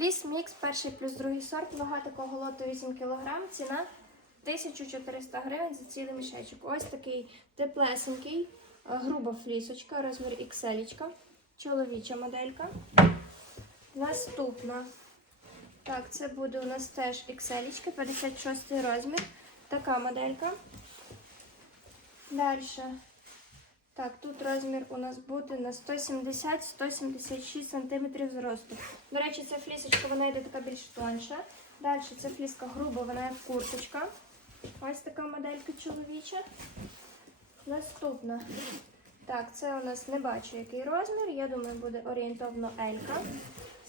Фліс мікс, перший плюс другий сорт, вага такого лоту 8 кг, ціна 1400 гривень за цілий мішечок. Ось такий теплесенький, е, груба флісочка, розмір XL, чоловіча моделька. Наступна. Так, це буде у нас теж XL, 56 розмір. Така моделька. Далі. Так, тут розмір у нас буде на 170-176 см зросту. До речі, ця флісочка вона йде така більш тонша. Далі ця фліска груба, вона як курточка. Ось така моделька чоловіча. Наступна. Так, це у нас не бачу який розмір. Я думаю, буде орієнтовно Елька.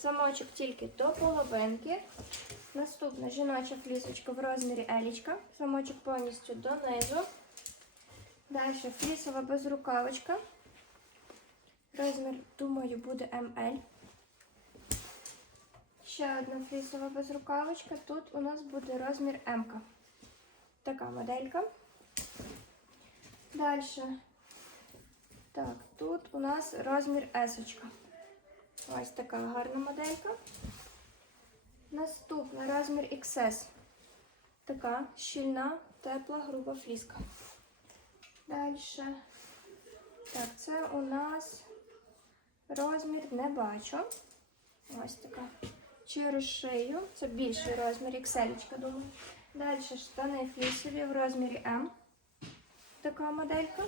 Замочок тільки до половинки. Наступна жіноча флісочка в розмірі Елічка. Замочок повністю донизу. Далі флісова безрукавочка. Розмір, думаю, буде МЛ. Ще одна флісова безрукавочка. Тут у нас буде розмір М. Така моделька. Далі. Так, тут у нас розмір S. Ось така гарна моделька. Наступна розмір XS. Така щільна, тепла, груба фліска. Далі. Так, це у нас розмір не бачу. Ось така. Через шию. Це більший розмір, XL, думаю. Далі штани флісові в розмірі М. Така моделька.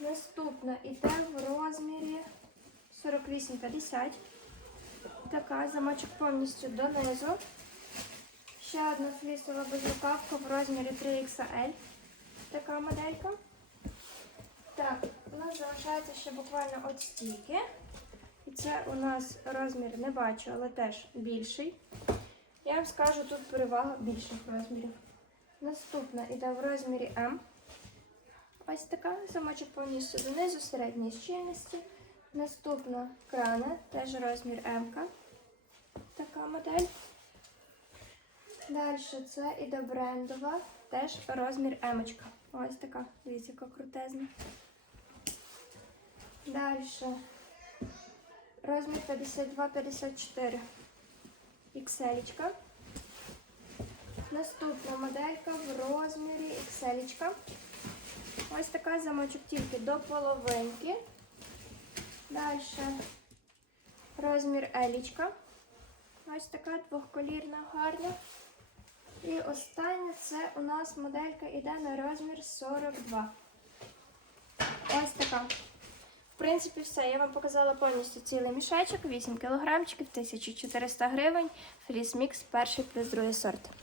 Наступна іде в розмірі 48-50. Така замочок повністю донизу. Ще одна флісова безрукавка в розмірі 3XL. Така моделька. Так, у нас залишається ще буквально от стільки. І це у нас розмір не бачу, але теж більший. Я вам скажу, тут перевага більших розмірів. Наступна йде в розмірі М. Ось така замочок повністю донизу, середньої щільності. Наступна крана, теж розмір М. Така модель. Далі це іде брендова, теж розмір М. Ось така, дивіться, яка крутезна. Далі розмір 52-54. XL. Наступна моделька в розмірі XL. Ось така замочок тільки до половинки. Далі розмір елічка. Ось така двохколірна, гарна. І останнє це у нас моделька йде на розмір 42. Ось така. В принципі, все. Я вам показала повністю цілий мішечок, 8 кілограмчиків, 1400 гривень. Фліс мікс, перший плюс другий сорт.